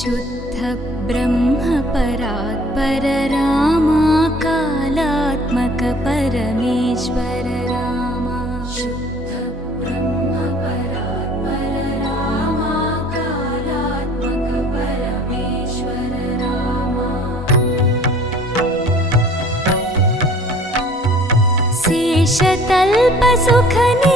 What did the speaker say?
शुद्ध ब्रह्म परात्पर रामा कालात्मक परमेश्वर रामा शुद्ध ब्रह्म परात्पर रामा कालात्मक परमेश्वर रामा शेषतल्प सुख